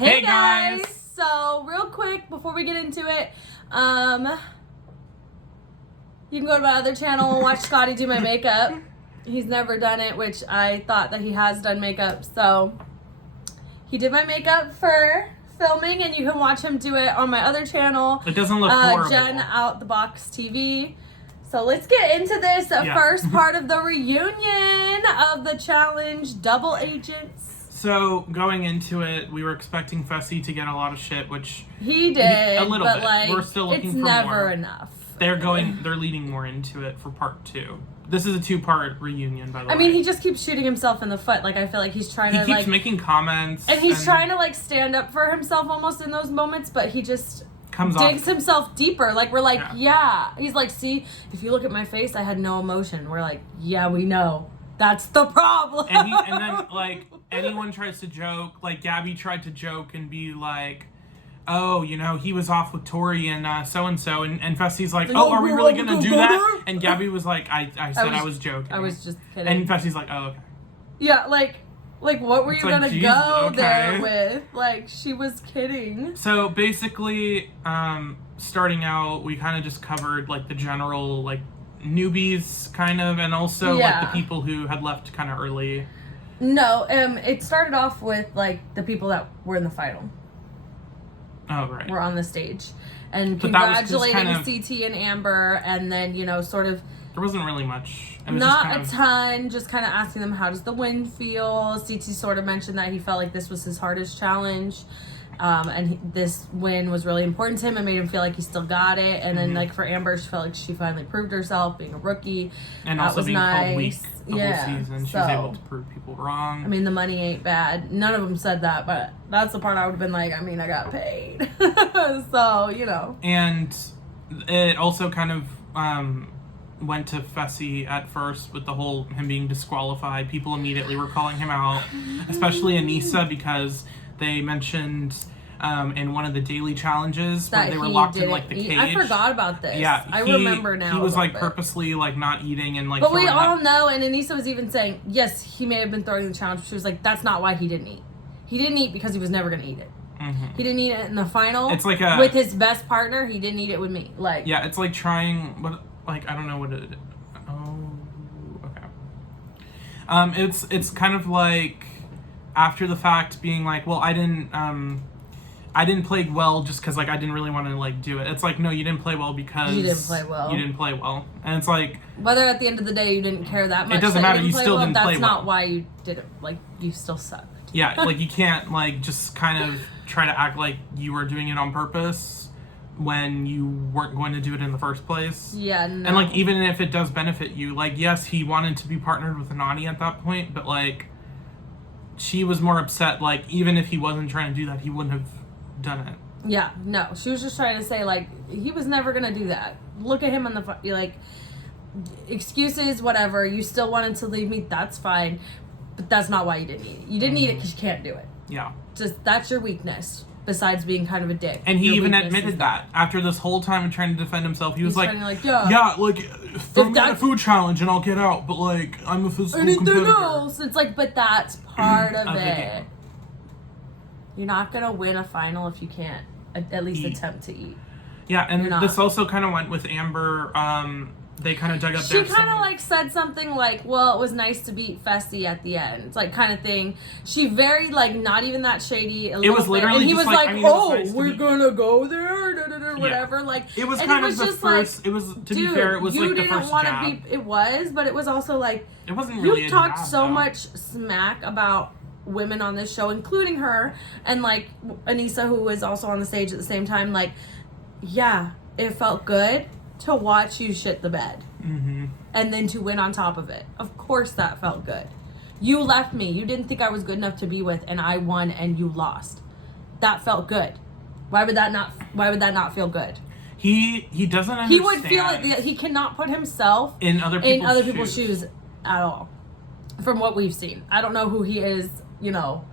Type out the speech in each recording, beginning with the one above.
Hey guys! So, real quick, before we get into it, you can go to my other channel and watch Scotty do my makeup. He's never done it, which I thought that he has done makeup. So, he did my makeup for filming, and you can watch him do it on my other channel. It doesn't look horrible. Jennoutthebox TV. So let's get into this first part of the reunion of the challenge, Double Agents. So going into it, we were expecting Fessy to get a lot of shit, which he did, a little but bit. Like, we're still looking for more. It's never enough. They're leading more into it for part 2. This is a 2-part reunion, by the way. I mean, he just keeps shooting himself in the foot. Like, I feel like he's trying to, He keeps making comments. And he's trying to, like, stand up for himself almost in those moments, but he just digs himself deeper. Like, we're like, yeah. He's like, see, if you look at my face, I had no emotion. We're like, yeah, we know. That's the problem. And then, like, anyone tries to joke. Like, Gabby tried to joke and be like, oh, you know, he was off with Tori and so-and-so. And Fessy's like, oh, are we really going to do that? And Gabby was like, I said I was joking. I was just kidding. And Fessy's like, oh, okay. Yeah, like what were you going to go there with? Like, she was kidding. So, basically, starting out, we kind of just covered, like, the general, like, newbies, kind of, and also, like, the people who had left kind of early. No, it started off with, like, the people that were in the final. Oh, right. Were on the stage. And congratulating CT and Amber, and then, you know, sort of... There wasn't really much. It was not a ton, just kind of asking them, how does the win feel? CT sort of mentioned that he felt like this was his hardest challenge. This win was really important to him and made him feel like he still got it. And then, like, for Amber, she felt like she finally proved herself, being a rookie. And that also was being called weak the whole season. She was able to prove people wrong. I mean, the money ain't bad. None of them said that, but that's the part I would have been like, I mean, I got paid. So, you know. And it also kind of went to Fessy at first with the whole him being disqualified. People immediately were calling him out, especially Anissa, because they mentioned in one of the daily challenges where they were locked in, like, the cage. I forgot about this. Yeah, I remember now. He was, like, purposely, like, not eating and, like, but we all know, and Anissa was even saying, yes, he may have been throwing the challenge, but she was like, that's not why he didn't eat. He didn't eat because he was never going to eat it. Mm-hmm. He didn't eat it in the final. It's like with his best partner. He didn't eat it with me. Like, yeah, it's like trying, but, like, I don't know what it. Oh, okay. It's kind of like after the fact being like, well, I didn't play well just because, like, I didn't really want to, like, do it. It's like, no, you didn't play well because you didn't play well. You didn't play well, and it's like whether at the end of the day you didn't care that much. It doesn't matter. You still didn't play well. That's not why you didn't. Like, you still sucked. Yeah, like, you can't, like, just kind of try to act like you were doing it on purpose when you weren't going to do it in the first place. Yeah, no. And, like, even if it does benefit you, like, yes, he wanted to be partnered with Nani at that point, but, like, she was more upset. Like, even if he wasn't trying to do that, he wouldn't have done it. Yeah, no. She was just trying to say, like, he was never going to do that. Look at him on the... Like, excuses, whatever. You still wanted to leave me. That's fine. But that's not why you didn't eat it. You didn't eat it because you can't do it. Yeah. Just, that's your weakness, besides being kind of a dick. And he even admitted that. After this whole time of trying to defend himself, he was like, yeah, like, throw me in a food challenge and I'll get out. But, like, I'm a physical competitor. Else. It's like, but that's part of it. You're not going to win a final if you can't at least attempt to eat. Yeah, and this also kind of went with Amber. They kind of dug up She kind of, like, said something like, well, it was nice to beat Fessy at the end. Like, kind of thing. She very, like, not even that shady. It was literally and he just was like, I mean, oh, nice we're going to go there, whatever. Yeah. Like, it was kind of the first, like, it was, to be fair, it was, like, the first jab. It was, but it was also, like, it wasn't really you talked so much smack about women on this show, including her, and, like, Anissa, who was also on the stage at the same time. Like, yeah, it felt good to watch you shit the bed. Mm-hmm. And then to win on top of it. Of course that felt good. You left me. You didn't think I was good enough to be with, and I won and you lost. That felt good. Why would that not feel good? He doesn't understand. He would feel it. He cannot put himself in other people's shoes at all. From what we've seen. I don't know who he is, you know,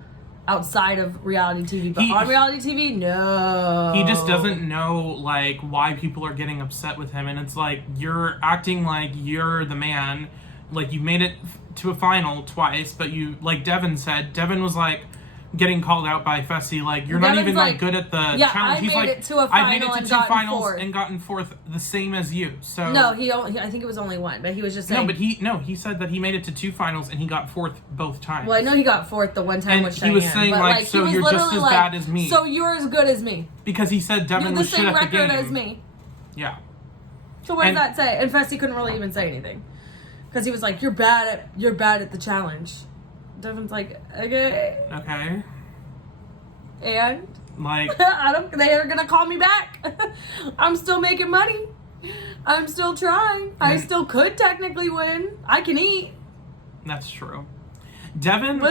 outside of reality TV, but on reality TV, no. He just doesn't know, like, why people are getting upset with him, and it's like, you're acting like you're the man. Like, you made it to a final twice, but you, like Devin said, Devin was like, getting called out by Fessy, like, you're not Devin's even like good at the challenge. I He's made like, it to a I made it final to and 2 gotten finals fourth. and gotten 4th, the same as you. So No, I think it was only one, but he was just saying. He said that he made it to 2 finals and he got 4th both times. Well, I know he got 4th the one time And with he Cheyenne. was saying, but, like, so he was you're just literally as like, bad as me. So you're as good as me. Because he said Devin You're the was shit same at the record game. as me. Yeah. So what does that say? And Fessy couldn't really even say anything. Because he was like, you're bad at the challenge. Devin's like, okay. Okay. And Like, they are gonna call me back. I'm still making money. I'm still trying. I still could technically win. I can eat. that's true. Devin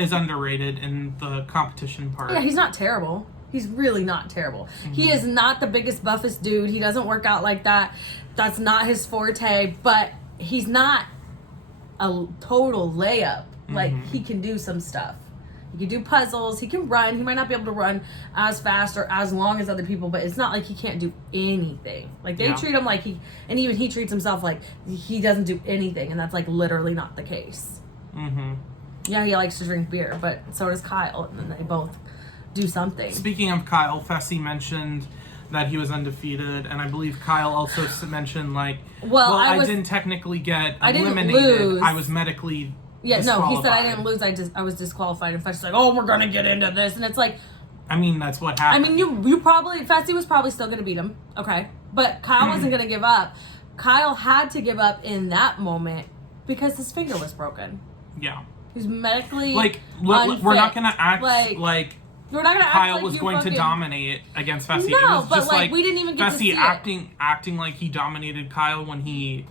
is underrated in the competition part. Yeah, he's not terrible. He's really not terrible. Mm-hmm. He is not the biggest, buffest dude. He doesn't work out like that. That's not his forte. But he's not a total layup. Like, he can do some stuff. He can do puzzles. He can run. He might not be able to run as fast or as long as other people, but it's not like he can't do anything. Like, they treat him like and even he treats himself like he doesn't do anything, and that's, like, literally not the case. Mm-hmm. Yeah, he likes to drink beer, but so does Kyle, and then they both do something. Speaking of Kyle, Fessy mentioned that he was undefeated, and I believe Kyle also mentioned, like, I didn't technically get eliminated. I didn't lose. I was medically Yeah, no, he said I didn't lose. I was disqualified. And Fessy's like, oh, we're gonna get into this, and it's like, I mean, that's what happened. I mean, you probably Fessy was probably still gonna beat him, okay, but Kyle wasn't gonna give up. Kyle had to give up in that moment because his finger was broken. Yeah, he's medically we're not gonna act like we're not gonna act Kyle like was going to dominate against Fessy. No, it was but just like we didn't even get Fessy to see acting like he dominated Kyle when he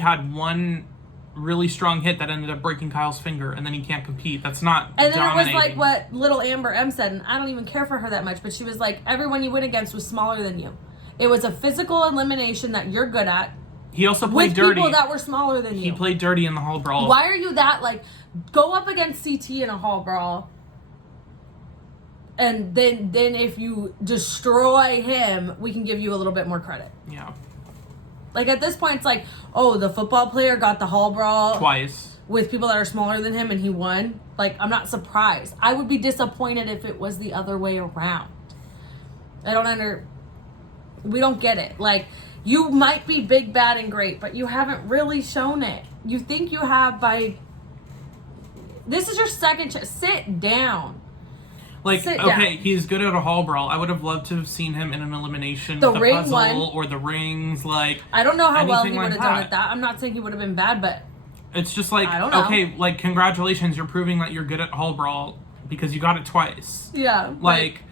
had one really strong hit that ended up breaking Kyle's finger, and then he can't compete. That's not And then dominating. it was like what little Amber M said, and I don't even care for her that much, but she was like, everyone you went against was smaller than you. It was a physical elimination that you're good at. He also played dirty. With people that were smaller than you. He played dirty in the hall brawl. Why are you that, like, go up against CT in a hall brawl, and then if you destroy him, we can give you a little bit more credit. Yeah. Like, at this point, it's like, oh, the football player got the hall brawl twice with people that are smaller than him and he won. Like, I'm not surprised. I would be disappointed if it was the other way around. We don't get it. Like, you might be big, bad, and great, but you haven't really shown it. You think you have this is your second chance. Sit down. Like, Sit okay, down. he's good at a hall brawl. I would have loved to have seen him in an elimination The with ring a puzzle one. or the rings, like, I don't know how well he anything would like have done at that. I'm not saying he would have been bad, but it's just like, I don't know. okay, like, congratulations, you're proving that you're good at hall brawl because you got it twice. yeah. Like,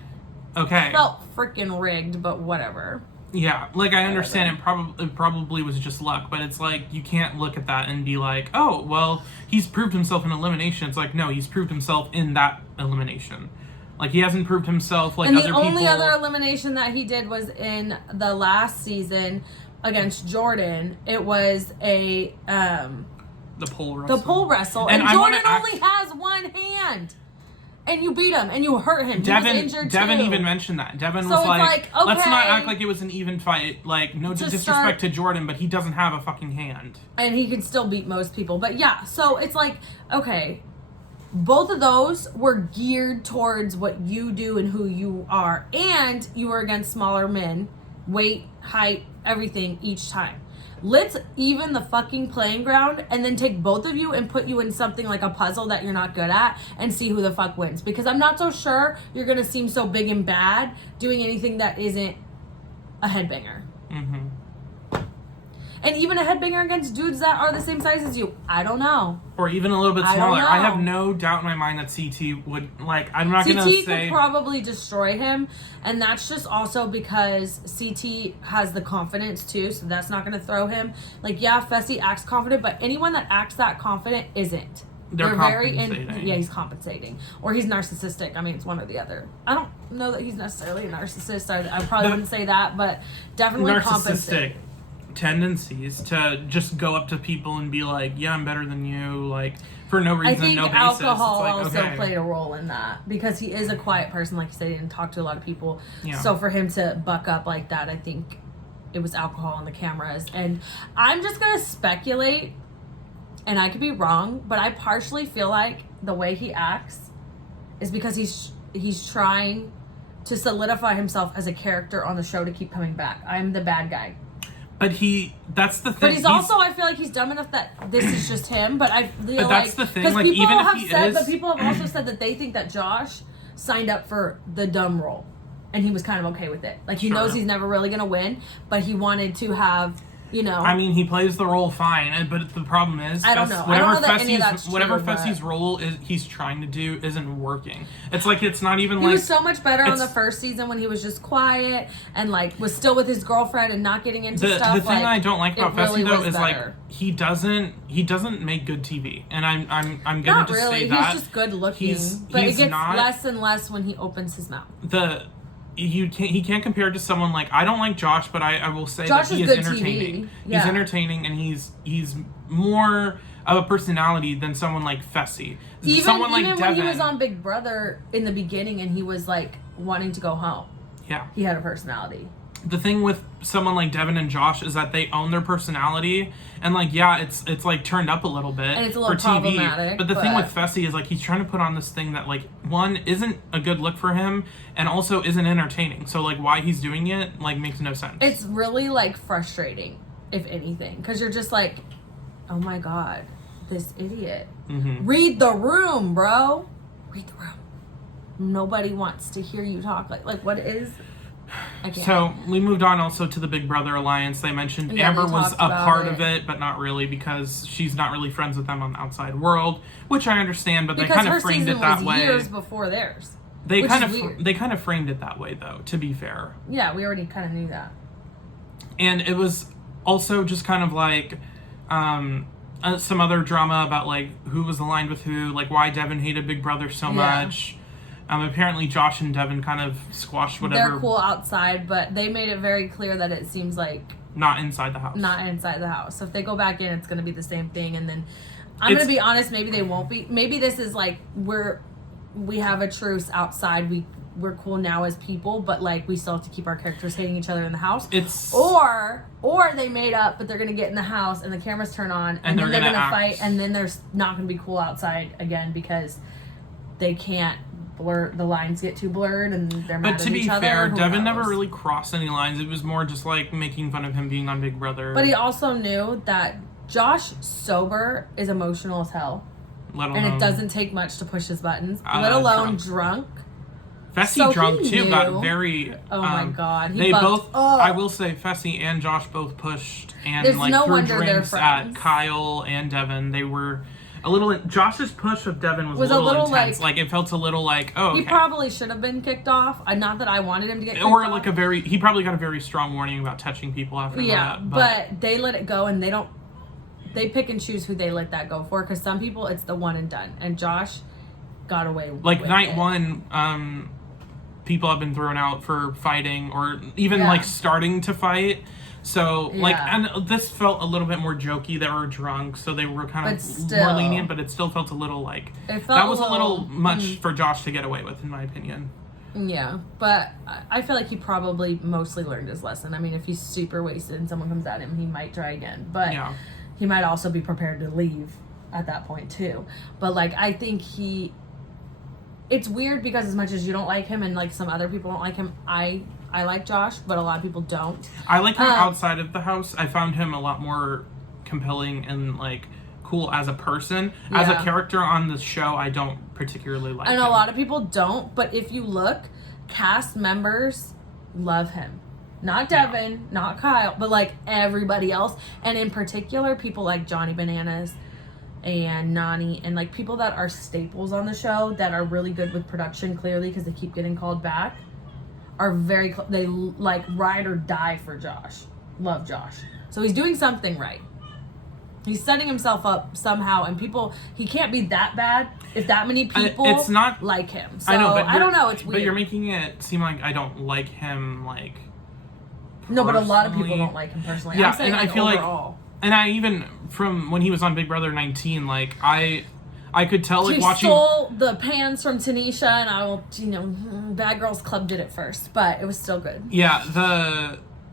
okay. It felt freaking rigged, but whatever. Yeah, like, I understand it probably was just luck, but it's like, you can't look at that and be like, oh, well, he's proved himself in elimination. It's like, no, he's proved himself in that elimination. Like, he hasn't proved himself like other people. And the only other elimination that he did was in the last season against Jordan. It was the pole wrestle. The pole wrestle. And Jordan only has one hand. And you beat him, and you hurt him. He was injured Devin too. even mentioned that. Devin So was it's like, okay, let's not act like it was an even fight. Like, no disrespect to Jordan, but he doesn't have a fucking hand. And he can still beat most people. But yeah, so it's like, okay, both of those were geared towards what you do and who you are. And you were against smaller men, weight, height, everything each time. Let's even the fucking playing ground and then take both of you and put you in something like a puzzle that you're not good at and see who the fuck wins. Because I'm not so sure you're going to seem so big and bad doing anything that isn't a headbanger. Mm-hmm. And even a headbanger against dudes that are the same size as you. I don't know. Or even a little bit smaller. I have no doubt in my mind that CT would, like, I'm not going to say... CT could probably destroy him, and that's just also because CT has the confidence, too, so that's not going to throw him. Like, yeah, Fessy acts confident, but anyone that acts that confident isn't. They're compensating. Yeah, he's compensating. Or he's narcissistic. I mean, it's one or the other. I don't know that he's necessarily a narcissist. I probably wouldn't say that, but definitely compensating. Tendencies to just go up to people and be like, yeah, I'm better than you, like, for no reason, no basis. I think alcohol it's like, also okay. played a role in that, because he is a quiet person, like you said, he didn't talk to a lot of people. Yeah. So for him to buck up like that, I think it was alcohol on the cameras. And I'm just going to speculate, and I could be wrong, but I partially feel like the way he acts is because he's trying to solidify himself as a character on the show to keep coming back. I'm the bad guy. But that's the thing. But he's also, I feel like he's dumb enough that this is just him. But I feel but that's the thing. Because like, people even have if he said, is, but people have also said that they think that Josh signed up for the dumb role, and he was kind of okay with it. Like, he knows he's never really gonna win, but he wanted to have, you know. I mean, he plays the role fine, but the problem is, I don't know. Whatever Fessy's role is, he's trying to do isn't working. It's like it's not even. He was so much better on the first season when he was just quiet and like was still with his girlfriend and not getting into stuff. The thing I don't like about Fessy though is better. like he doesn't make good TV, and I'm gonna not just really. say that He's just good looking, but it gets less and less when he opens his mouth. He can't compare to someone like, I don't like Josh, but I will say Josh that he is entertaining. Yeah. He's entertaining, and he's more of a personality than someone like Fessy. Even when he was on Big Brother in the beginning and he was like wanting to go home. Yeah. He had a personality. The thing with someone like Devin and Josh is that they own their personality, and like, yeah, it's like turned up a little bit and it's a little for TV. problematic. But the thing with Fessy is like he's trying to put on this thing that like, one, isn't a good look for him, and also isn't entertaining. So like, why he's doing it like makes no sense. It's really like frustrating, if anything, because you're just like, oh my god, this idiot. Mm-hmm. Read the room, bro. Read the room. Nobody wants to hear you talk. Like what is? So we moved on also to the Big Brother alliance. They mentioned Amber was a part of it, but not really, because she's not really friends with them on the outside world, which I understand. But they kind of framed it that way. Years before theirs. They kind of framed it that way, though. To be fair. Yeah, we already kind of knew that. And it was also just kind of like some other drama about like who was aligned with who, like why Devin hated Big Brother so much. Apparently Josh and Devin kind of squashed whatever. They're cool outside, but they made it very clear that it seems like not inside the house. Not inside the house. So if they go back in, it's going to be the same thing. And then I'm going to be honest, maybe they won't be. Maybe this is like we have a truce outside. We're cool now as people, but like we still have to keep our characters hating each other in the house. Or they made up, but they're going to get in the house and the cameras turn on and then they're going to fight, and then they're not going to be cool outside again because they can't. The lines get too blurred and they're mad at each other. But to be fair, Devin never really crossed any lines. It was more just like making fun of him being on Big Brother. But he also knew that Josh sober is emotional as hell. And it doesn't take much to push his buttons, let alone drunk. Fessy drunk too got very. Oh my god! They both. I will say, Fessy and Josh both pushed and threw drinks at Kyle and Devin. They were. A little. Josh's push of Devin was a little intense. Like it felt a little like, oh, okay. He probably should have been kicked off. Not that I wanted him to get kicked off. Or like he probably got a very strong warning about touching people after that. Yeah, but they let it go, and they pick and choose who they let that go for, because some people it's the one and done, and Josh got away with like night one. People have been thrown out for fighting or even like starting to fight. So, and this felt a little bit more jokey. They were drunk, so they were kind of more lenient, but it still felt a little like... That was a little much for Josh to get away with, in my opinion. Yeah, but I feel like he probably mostly learned his lesson. I mean, if he's super wasted and someone comes at him, he might try again. But he might also be prepared to leave at that point, too. But, like, I think it's weird because as much as you don't like him and, like, some other people don't like him, I like Josh, but a lot of people don't. I like him outside of the house. I found him a lot more compelling and like cool as a person. As a character on the show, I don't particularly like him. And a lot of people don't, but if you look, cast members love him. Not Devin, not Kyle, but like everybody else. And in particular, people like Johnny Bananas and Nani and like people that are staples on the show that are really good with production, clearly, because they keep getting called back. Are they like ride or die for Josh. Love Josh. So he's doing something right. He's setting himself up somehow, and he can't be that bad if that many people it's not, like him. So I know, but I don't know, it's weird. But you're making it seem like I don't like him like personally. No, but a lot of people don't like him personally. Yeah, I'm saying and I feel overall. like and I even from when he was on Big Brother 19, like I could tell, like, he watching... stole the pans from Tanisha, and Bad Girls Club did it first, but it was still good. Yeah,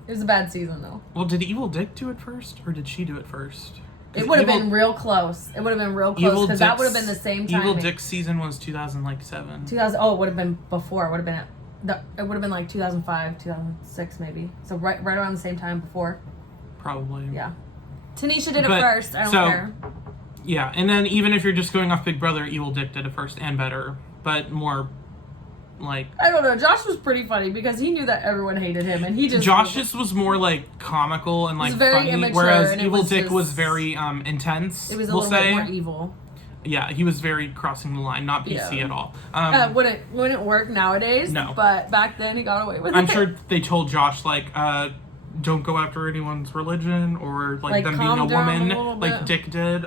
It was a bad season, though. Well, did Evil Dick do it first, or did she do it first? It would have been real close. It would have been real close because that would have been the same time. Evil Dick's season was 2007. 2000. Oh, it would have been before. It would have been. It would have been like 2005, 2006, maybe. So right around the same time before. Probably. Yeah. Tanisha did it first. I don't care. Yeah, and then even if you're just going off Big Brother, Evil Dick did it first and better, but more like... I don't know. Josh was pretty funny because he knew that everyone hated him, and he just... Josh just was more like comical and like very funny, immature, whereas and Evil Dick was very intense. It was a little bit more evil. Yeah, he was very crossing the line, not PC at all. Wouldn't work nowadays. No. But back then he got away with it. I'm sure they told Josh, like, don't go after anyone's religion or like them being a woman like Dick did.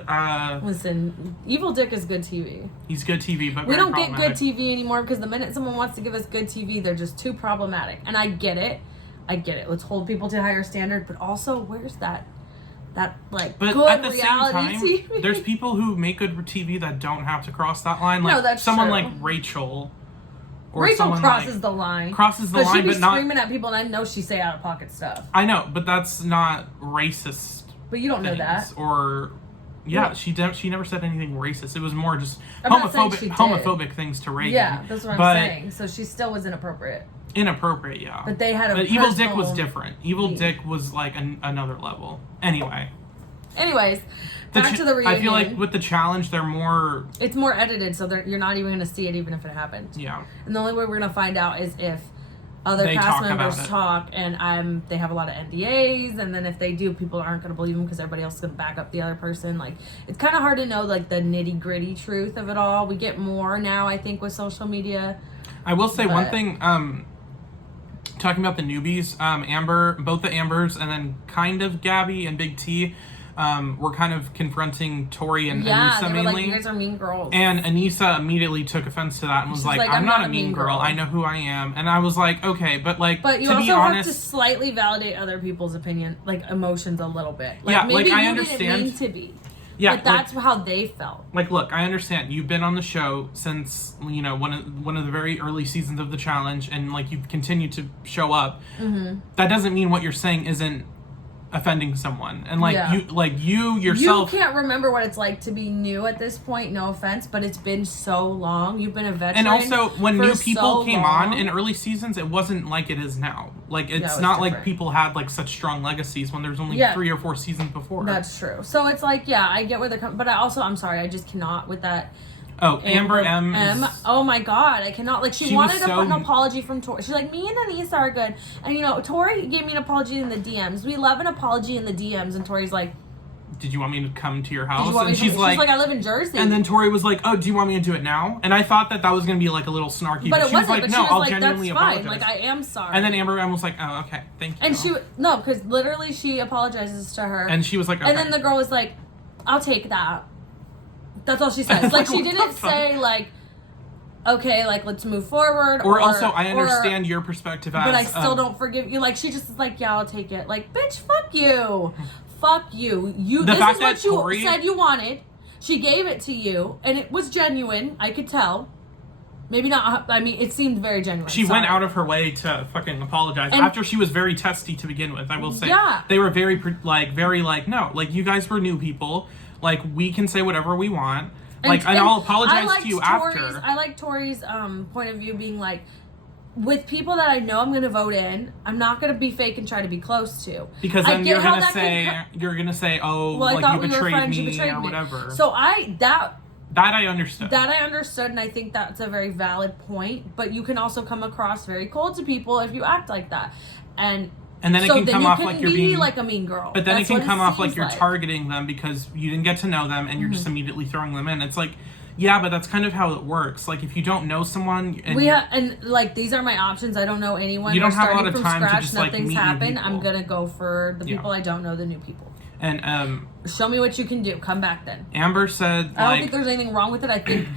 Listen, Evil Dick is good TV. He's good TV, but we don't get good TV anymore because the minute someone wants to give us good TV, they're just too problematic. And I get it. Let's hold people to a higher standard, but also where's that like but good at the reality same time, TV? There's people who make good TV that don't have to cross that line. Like no, that's someone true. Like Rachel. Or Rachel crosses the line. Crosses the line, she'd be but not screaming at people, and I know she say out of pocket stuff. I know, but that's not racist. But you don't know that. Or yeah, she never said anything racist. It was more just homophobic things to Reagan. Yeah, that's what I'm saying. So she still was inappropriate. Inappropriate, yeah. But they had a Evil Dick was different. Evil Dick was like another level. Anyways, back to the reunion. I feel like with the challenge, they're more... It's more edited, so you're not even going to see it even if it happened. Yeah. And the only way we're going to find out is if other cast members talk, and they have a lot of NDAs, and then if they do, people aren't going to believe them because everybody else is going to back up the other person. Like, it's kind of hard to know, like, the nitty-gritty truth of it all. We get more now, I think, with social media. I will say one thing... talking about the newbies, both the Ambers and then kind of Gabby and Big T were kind of confronting Tori and Anissa they were mainly. like, you guys are mean girls. And Anissa immediately took offense to that and was like, I'm not a mean girl. I know who I am. And I was like, okay, but like, but you to also be honest, have to slightly validate other people's opinion, like emotions a little bit. Like, yeah, maybe like I you understand. Didn't mean to be. Yeah, but that's how they felt. Like, look, I understand. You've been on the show since, you know, one of the very early seasons of the challenge, and like you've continued to show up. Mm-hmm. That doesn't mean what you're saying isn't offending someone. And like you yourself, you can't remember what it's like to be new at this point. No offense, but it's been so long. You've been a veteran. And also, when new people came on in early seasons, it wasn't like it is now. Like it's not like people had like such strong legacies when there's only 3 or 4 seasons before. That's true. So it's like, yeah, I get where they're coming, but I'm sorry, I just cannot with that. Oh, Amber M. Oh my god, I cannot. Like, she wanted an apology from Tori. She's like, me and Anissa are good. And, you know, Tori gave me an apology in the DMs. We love an apology in the DMs. And Tori's like, did you want me to come to your house? And she's like, I live in Jersey. And then Tori was like, oh, do you want me to do it now? And I thought that was going to be like a little snarky. But it she wasn't. Was like, no, I'll genuinely apologize. Like, I am sorry. And then Amber M was like, oh, okay, thank you. And because literally she apologizes to her. And she was like, okay. And then the girl was like, I'll take that. That's all she says. Like, she didn't say, like, okay, like, let's move forward. Or also, I understand your perspective as... But I still don't forgive you. Like, she just is like, yeah, I'll take it. Like, bitch, fuck you. Fuck you. This is what you said you wanted. She gave it to you, and it was genuine. I could tell. Maybe not. I mean, it seemed very genuine. She went out of her way to fucking apologize after she was very testy to begin with. I will say, they were very no, like you guys were new people. Like we can say whatever we want. And I'll apologize to you after. I like Tori's point of view being like, with people that I know I'm going to vote in, I'm not going to be fake and try to be close to. Because then you're going to say, oh, well, like you betrayed me or whatever. So That I understood. And I think that's a very valid point. But you can also come across very cold to people if you act like that. And then it can come off like you're being like a mean girl. But then it can come off like you're targeting them because you didn't get to know them and you're just immediately throwing them in. It's like, yeah, but that's kind of how it works. Like if you don't know someone and like these are my options. I don't know anyone. You don't have a lot of time to just nothing's like happened. I'm gonna go for the people I don't know, the new people. And show me what you can do. Come back then. Amber said, I don't think there's anything wrong with it. I think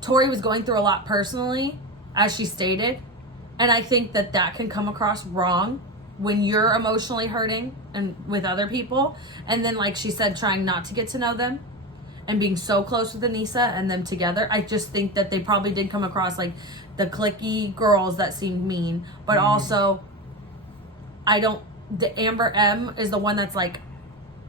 Tori was going through a lot personally, as she stated, and I think that can come across wrong when you're emotionally hurting and with other people, and then like she said, trying not to get to know them and being so close with Anissa and them together. I just think that they probably did come across like the cliquey girls that seemed mean, but also the Amber M is the one that's like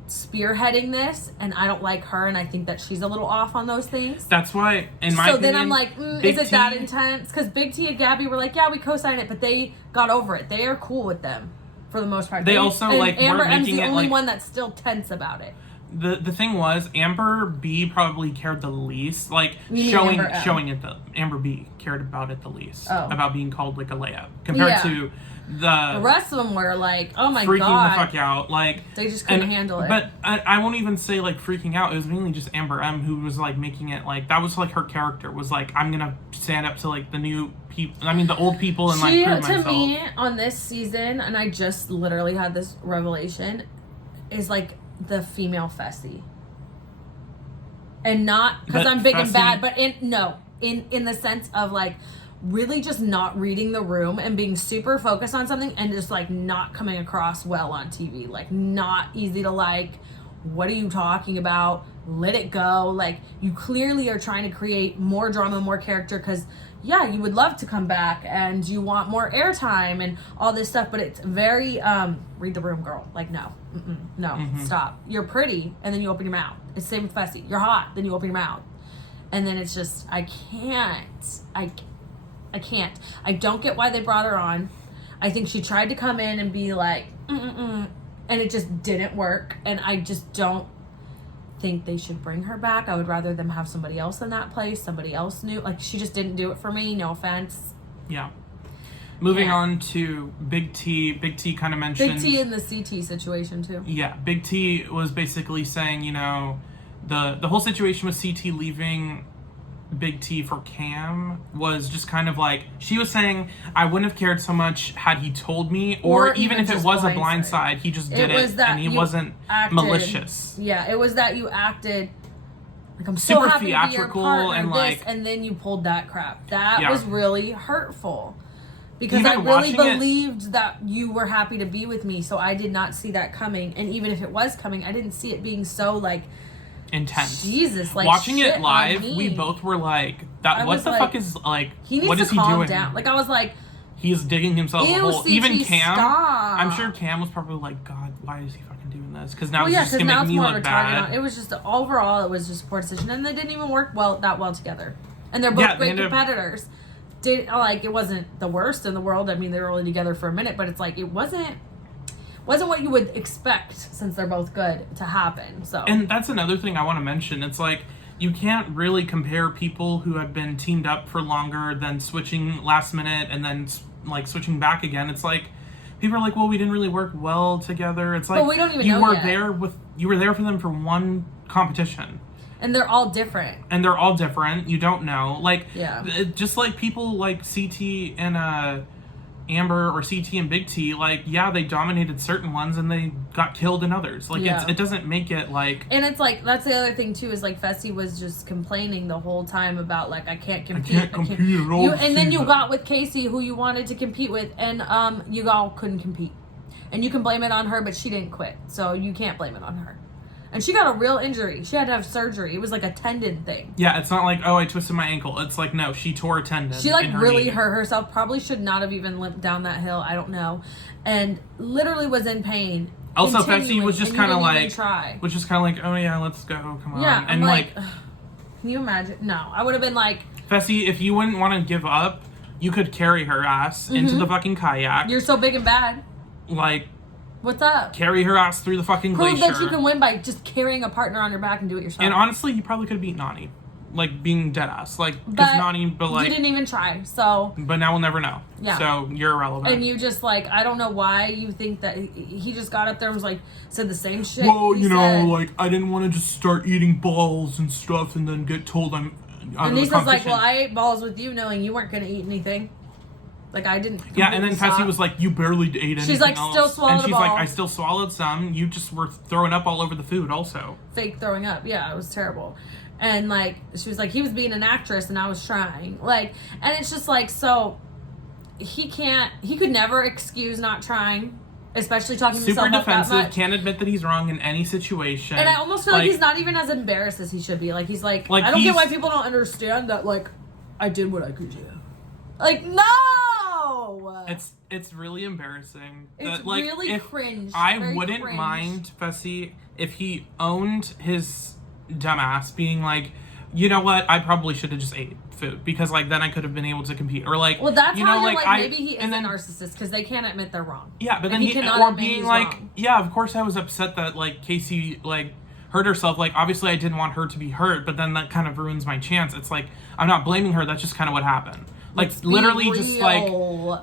spearheading this, and I don't like her, and I think that she's a little off on those things. That's why, in my opinion, then I'm like, is it that intense? Because Big T and Gabby were like, yeah, we co-signed it, but they got over it. They are cool with them for the most part. They also, and like, Amber weren't M's making the it, only like, one that's still tense about it. The thing was, Amber B probably cared the least. Like, showing it, Amber B cared about it the least. Oh. About being called, like, a layup. Compared to the rest of them were like, oh my freaking God. the fuck out. Like, they just couldn't handle it. But I won't even say, like, freaking out. It was mainly just Amber M who was, like, making it, like, that was, like, her character. Was, like, I'm gonna stand up to, like, the new people. I mean, the old people and, like, prove myself. To me, on this season, and I just literally had this revelation, is, like, the female Fessy. And not because I'm big and bad, but in the sense of, like, really just not reading the room and being super focused on something and just, like, not coming across well on TV. Like, not easy to like. What are you talking about? Let it go. Like, you clearly are trying to create more drama, more character, because yeah, you would love to come back and you want more airtime and all this stuff, but it's very read the room, girl. Like, no, stop. You're pretty, and then you open your mouth. It's the same with Fessy. You're hot, then you open your mouth, and then it's just I can't. I don't get why they brought her on. I think she tried to come in and be like, and it just didn't work. And I just don't think they should bring her back. I would rather them have somebody else in that place, somebody else new. Like, she just didn't do it for me. No offense. Yeah. Moving on to Big T. Big T kind of mentioned... Big T in the CT situation, too. Yeah. Big T was basically saying, you know, the whole situation with CT leaving Big T for Cam was just kind of like, she was saying, I wouldn't have cared so much had he told me, or even if it was a blindside, he just did it and he wasn't malicious. Yeah, it was that you acted like, I'm so super happy theatrical to be your partner, and like, and then you pulled that crap. That was really hurtful. Because even I really believed that you were happy to be with me, so I did not see that coming. And even if it was coming, I didn't see it being so, like, intense. Jesus, like, watching it live, we both were like, "That what the fuck is like? He needs what is to calm he doing?" Down. Like, I was like, he's digging himself a hole. CT, even Cam, stop. I'm sure Cam was probably like, "God, why is he fucking doing this?" Because now well, it's just gonna make me look bad. It was just overall, it was just a poor decision, and they didn't even work that well together. And they're both great competitors. It wasn't the worst in the world. I mean, they were only together for a minute, but it's like it wasn't what you would expect, since they're both good, to happen. So, and that's another thing I want to mention. It's like, you can't really compare people who have been teamed up for longer than switching last minute and then like switching back again. It's like, people are like, well, we didn't really work well together. It's like, we don't even know yet. You were there for them for one competition. And they're all different. You don't know. Like, just like people like CT and Amber, or CT and Big T, like, yeah, they dominated certain ones and they got killed in others. Like, it doesn't make it like... And it's like, that's the other thing too, is like, Fessy was just complaining the whole time about, like, I can't compete at all. And then you got with Casey, who you wanted to compete with, and you all couldn't compete. And you can blame it on her, but she didn't quit. So you can't blame it on her. And she got a real injury. She had to have surgery. It was like a tendon thing. Yeah, it's not like, oh, I twisted my ankle. It's like, no, she tore a tendon. She like really hurt herself. Probably should not have even limped down that hill. I don't know. And literally was in pain. Also, Fessy was just kind of like, oh yeah, let's go. Come on. Yeah, and like, can you imagine? No, I would have been like, Fessy, if you wouldn't want to give up, you could carry her ass into the fucking kayak. You're so big and bad. Like, what's up? Carry her ass through the fucking glacier. Prove that you can win by just carrying a partner on your back and do it yourself. And honestly, you probably could have beat Nani. Like, being dead ass. Like, because Nani, but like... you didn't even try, so... But now we'll never know. Yeah. So, you're irrelevant. And you just, like, I don't know why you think that... He just got up there and was like, said the same shit. Well, you know, like, I didn't want to just start eating balls and stuff and then get told I'm... And Nissa's like, well, I ate balls with you knowing you weren't going to eat anything. Like, I didn't... Yeah, and then Fessy was like, you barely ate anything. She's like, still swallowed And she's a ball. like, I still swallowed some. You just were throwing up all over the food also. Fake throwing up. Yeah, it was terrible. And, like, she was like, he was being an actress and I was trying. Like, and it's just like, so, he could never excuse not trying. Especially talking to himself super defensive, that much. Can't admit that he's wrong in any situation. And I almost feel like he's not even as embarrassed as he should be. Like, he's like I don't get why people don't understand that, like, I did what I could do. Like, no! No. It's really embarrassing. It's Like, really cringe. I Very wouldn't cringe. mind Fessy if he owned his dumbass being like, you know what, I probably should have just ate food because like then I could have been able to compete, or like, Well, that's you how know, you're like, maybe he is a narcissist because they can't admit they're wrong. Yeah, but then he he cannot or admit being he's like, wrong. yeah, of course I was upset that like Casey like hurt herself. Like obviously I didn't want her to be hurt, but then that kind of ruins my chance. It's like I'm not blaming her. That's just kind of what happened. Like Let's be literally just like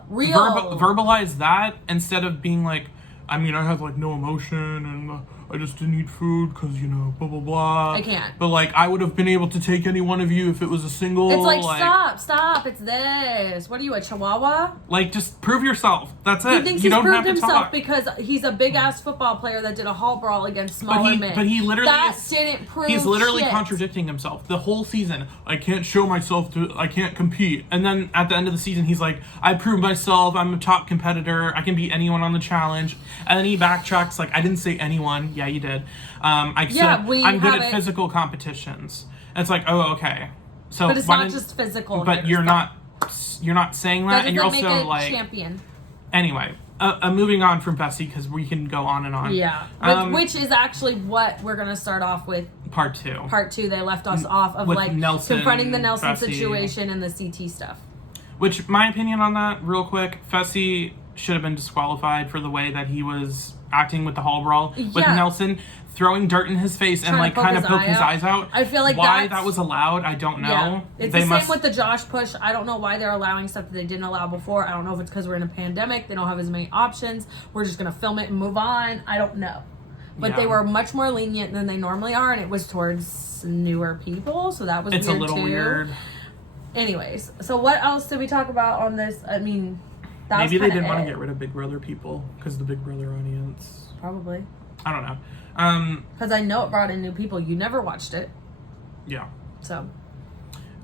real. verbalize that instead of being like, I mean, I have like no emotion and I just didn't eat food because, you know, blah, blah, blah. I can't. But like, I would have been able to take any one of you if it was a single. It's like, stop. It's this. What are you, a chihuahua? Like, just prove yourself. That's it. He thinks you he's don't proved have to himself talk. because he's a big-ass football player that did a hall brawl against smaller men. But he literally didn't prove he's literally shit. contradicting himself the whole season. I can't show myself I can't compete. And then at the end of the season, he's like, I proved myself. I'm a top competitor. I can beat anyone on the challenge. And then he backtracks like, I didn't say anyone. Yeah, you did. I'm good at physical competitions. And it's like, oh, okay. So, but it's not just physical. But you're not saying that, and you're also make a like champion. Anyway, moving on from Fessy because we can go on and on. Yeah, which is actually what we're gonna start off with. Part two. They left us off of with like Nelson, confronting the Nelson Fessy. situation and the CT stuff. Which, my opinion on that, real quick, Fessy should have been disqualified for the way that he was acting with the hall brawl with Nelson throwing dirt in his face and like kind of poke his eyes out. I feel like why that was allowed, I don't know. Yeah. It's the same with the Josh push. I don't know why they're allowing stuff that they didn't allow before. I don't know if it's because we're in a pandemic. They don't have as many options. We're just gonna film it and move on. I don't know. But they were much more lenient than they normally are, and it was towards newer people, so that was weird too. It's a little weird. Anyways, so what else did we talk about on this? I mean, maybe they didn't want to get rid of Big Brother people because of the Big Brother audience. Probably. I don't know. Because I know it brought in new people. You never watched it. Yeah. So.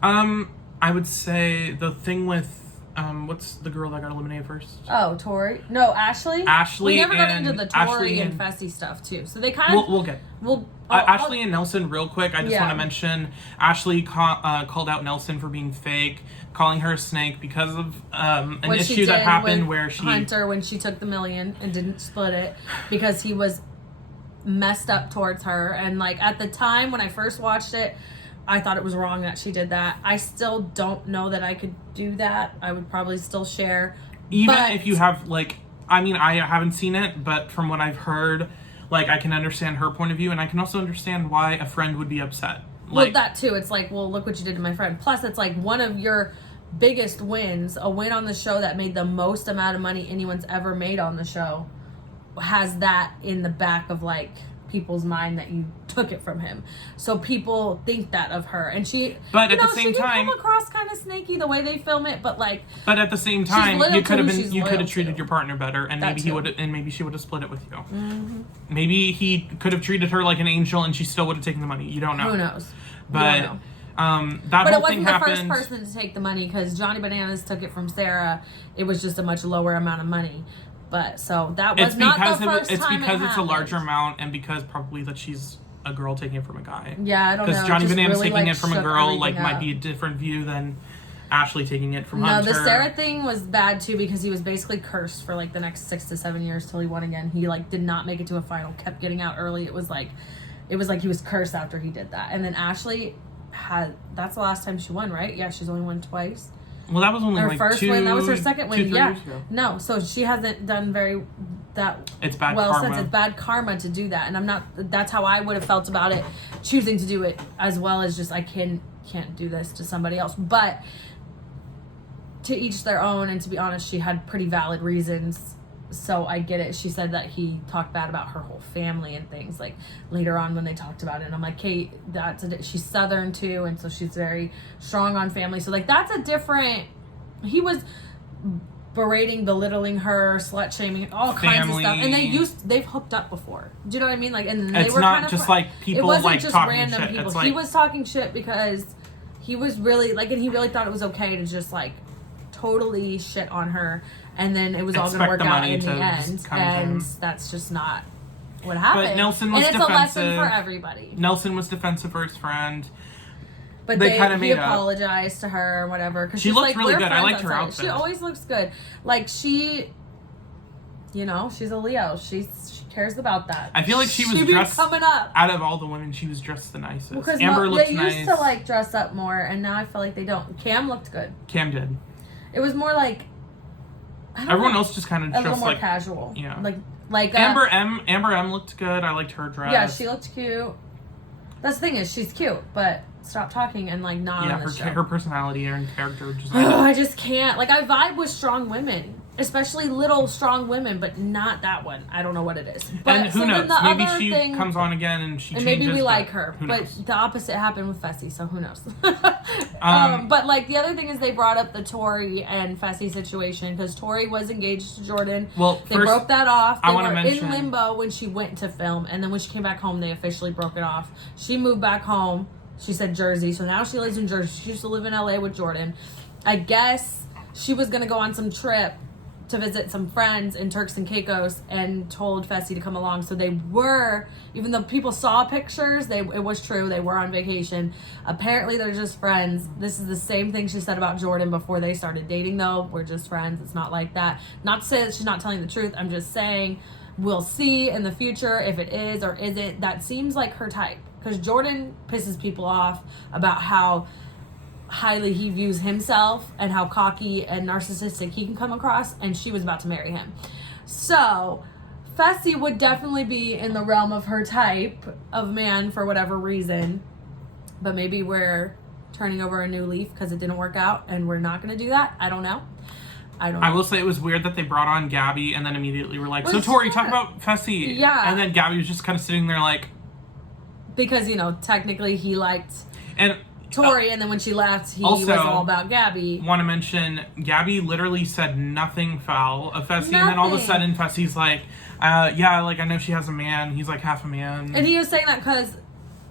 I would say the thing with what's the girl that got eliminated first? Oh, Tori. No, Ashley. Ashley. We never got into the Tori and Fessy stuff too. So they kind of. We'll get. Ashley and Nelson, real quick. I just want to mention Ashley called out Nelson for being fake, calling her a snake because of an issue that happened where she Hunter when she took the $1 million and didn't split it because he was messed up towards her. And like at the time when I first watched it, I thought it was wrong that she did that. I still don't know that I could do that. I would probably still share. Even if you have like, I mean, I haven't seen it, but from what I've heard, like I can understand her point of view, and I can also understand why a friend would be upset. Like, well, that too. It's like, well, look what you did to my friend. Plus, it's like one of your biggest wins, a win on the show that made the most amount of money anyone's ever made on the show, has that in the back of like people's mind that you took it from him. So people think that of her, and she. But at the same time, come across kind of snaky the way they film it. But like. But at the same time, you could have treated your partner better, and maybe he would, and maybe she would have split it with you. Mm-hmm. Maybe he could have treated her like an angel, and she still would have taken the money. You don't know. Who knows? But that but whole thing happened. But it wasn't the first person to take the money because Johnny Bananas took it from Sarah. It was just a much lower amount of money. But so that was not the first time. It's because it's a larger amount, and because probably that she's a girl taking it from a guy. Yeah, I don't know. Because Johnny Bananas taking it from a girl might be a different view than Ashley taking it from Hunter. No, the Sarah thing was bad too because he was basically cursed for like the next 6 to 7 years till he won again. He like did not make it to a final, kept getting out early. It was like he was cursed after he did that. And then Ashley that's the last time she won, right? Yeah, she's only won twice. Well, that was only her first win. That was her second win. Yeah. No, so she hasn't done it's bad well karma. Since it's bad karma to do that, and I'm not. That's how I would have felt about it, choosing to do it as well as just I can't do this to somebody else. But to each their own, and to be honest, she had pretty valid reasons. So I get it. She said that he talked bad about her whole family and things like later on when they talked about it. And I'm like, Kate, she's Southern too. And so she's very strong on family. So like, that's a different, he was berating, belittling her, slut shaming, all kinds of stuff. And they've hooked up before. Do you know what I mean? Like, and they were not just like people like talking shit. It wasn't just random people. It's like, he was talking shit because he was really like, and he really thought it was okay to just like totally shit on her. And then it was all going to work out in the end. And that's just not what happened. But Nelson was defensive. And it's a lesson for everybody. Nelson was defensive for his friend. But they kind of he made up. apologized to her or whatever. Cause She she's looked like, really we're good. I liked friends her outside. outfit. She always looks good. Like she, you know, she's a Leo. She cares about that. I feel like she was dressed coming up. Out of all the women, she was dressed the nicest. Because Amber looked they nice. used to like dress up more, and now I feel like they don't. Cam looked good. Cam did. It was more like Everyone else just kind of a little dressed more like casual. Yeah. Like Amber M looked good. I liked her dress. Yeah, she looked cute. That's the thing is she's cute, but stop talking and like not on the show. Her personality and character just. I just can't. Like I vibe with strong women, especially little strong women, but not that one. I don't know what it is. But and who knows? Maybe she comes on again and she and changes. maybe we like her. But the opposite happened with Fessy, so who knows? But like the other thing is they brought up the Tori and Fessy situation because Tori was engaged to Jordan. Well, they broke that off. They were mention in limbo when she went to film, and then when she came back home, they officially broke it off. She moved back home. She said Jersey, so now she lives in Jersey. She used to live in LA with Jordan. I guess she was gonna go on some trip to visit some friends in Turks and Caicos and told Fessy to come along. So they were, even though people saw pictures, it was true, they were on vacation. Apparently they're just friends. This is the same thing she said about Jordan before they started dating though. We're just friends. It's not like that. Not to say that she's not telling the truth. I'm just saying we'll see in the future if it is or isn't. That seems like her type. Because Jordan pisses people off about how highly he views himself and how cocky and narcissistic he can come across, and she was about to marry him. So Fessy would definitely be in the realm of her type of man for whatever reason, but maybe we're turning over a new leaf because it didn't work out and we're not going to do that. I don't know. I will say it was weird that they brought on Gabby and then immediately were like, so Tori, talk about Fessy. Yeah. And then Gabby was just kind of sitting there like, because you know technically he liked and Tori, and then when she left, he was all about Gabby. Want to mention, Gabby literally said nothing foul of Fessy, and then all of a sudden, Fessy's like, yeah, like, I know she has a man. He's like half a man. And he was saying that because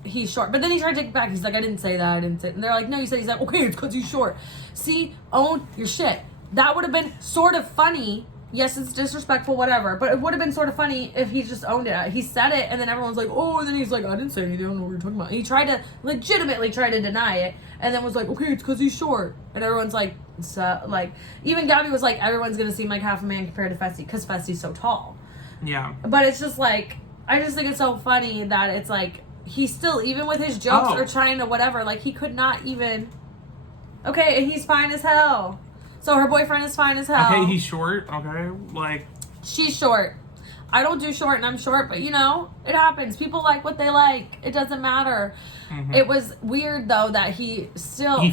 he's short. But then he tried to take it back. He's like, I didn't say that. I didn't say it. And they're like, no, you said. He's like, okay, it's because he's short. See, own your shit. That would have been sort of funny. Yes, it's disrespectful, whatever. But it would have been sort of funny if he just owned it. He said it, and then everyone's like, oh, and then he's like, I didn't say anything. I don't know what you're talking about. He tried to, legitimately try to deny it, and then was like, okay, it's because he's short. And everyone's like, so, like, even Gabby was like, everyone's going to seem like half a man compared to Fessy, because Fessy's so tall. Yeah. But it's just like, I just think it's so funny that it's like, he still, even with his jokes or trying to whatever, like, he could not even, okay, he's fine as hell. So her boyfriend is fine as hell. Okay, he's short. Okay, like. She's short. I don't do short and I'm short, but you know, it happens. People like what they like. It doesn't matter. Mm-hmm. It was weird though that he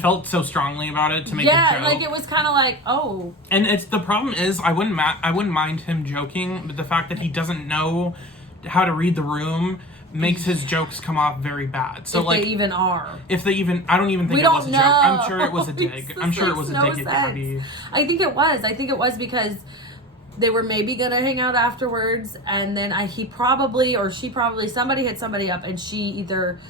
felt so strongly about it to make a joke. Yeah, like it was kind of like, oh. And it's the problem is I wouldn't mind him joking, but the fact that he doesn't know how to read the room makes his jokes come off very bad. So if they even are. If they even, I don't even think it was a joke. I'm sure it was a dig. I'm sure it was a dig at Gabby. I think it was because they were maybe gonna hang out afterwards, and then he probably or she probably somebody hit somebody up, and she either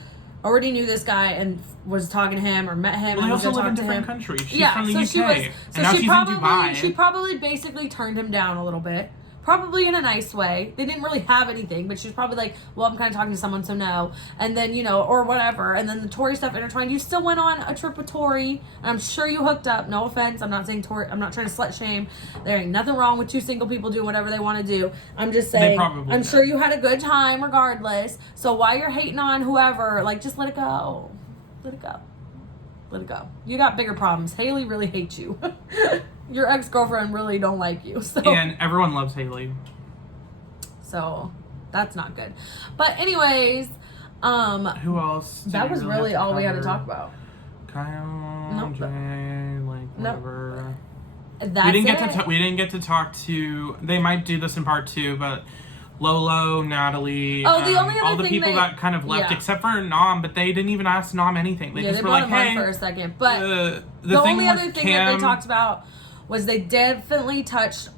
already knew this guy and was talking to him or met him. Well, and they also live in different countries. She's from the UK, and now she's in Dubai. She probably basically turned him down a little bit. Probably in a nice way. They didn't really have anything, but she's probably like, well, I'm kind of talking to someone, so no. And then, you know, or whatever. And then the Tori stuff intertwined. You still went on a trip with Tori. And I'm sure you hooked up. No offense. I'm not saying Tori. I'm not trying to slut shame. There ain't nothing wrong with two single people doing whatever they want to do. I'm just saying, I'm sure you had a good time regardless. So while you're hating on whoever, like, just let it go. Let it go. Let it go. You got bigger problems. Haley really hates you. Your ex-girlfriend really don't like you. So. And everyone loves Haley. So that's not good. But anyways, who else? That was really all we had to talk about. Kyle, Jay, like whatever. That's we didn't get to talk to. They might do this in part 2, but Lolo, Natalie, the only other all the thing people that kind of left, except for Nom, but they didn't even ask Nom anything. They just were like, "Hey," for a second. But the only other thing that they talked about was they definitely touched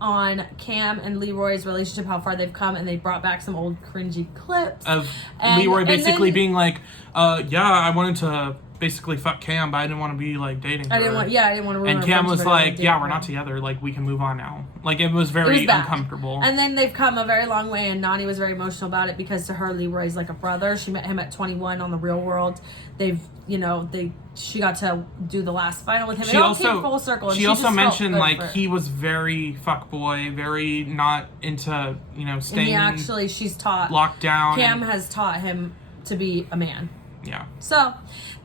on Cam and Leroy's relationship, how far they've come, and they brought back some old cringy clips of Leroy basically being like, "Yeah, I wanted to basically fuck Cam, but I didn't want to be like dating her. I didn't want to ruin And our Cam friendship. was I didn't wanna like, date yeah, her. we're not together. Like, we can move on now. Like, it was It very was bad. uncomfortable. And then they've come a very long way, and Nani was very emotional about it because to her, Leroy's like a brother. She met him at 21 on The Real World. She got to do the last final with him. It all came full circle. And she also just felt mentioned good like for her. he was very fuckboy, very not into staying. And she's taught locked down. Cam has taught him to be a man. Yeah. So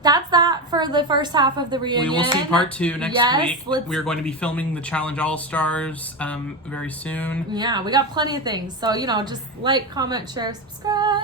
that's that for the first half of the reunion. We will see part 2 next Yes, week. We are going to be filming the Challenge All Stars very soon. Yeah, we got plenty of things. So just like, comment, share, subscribe.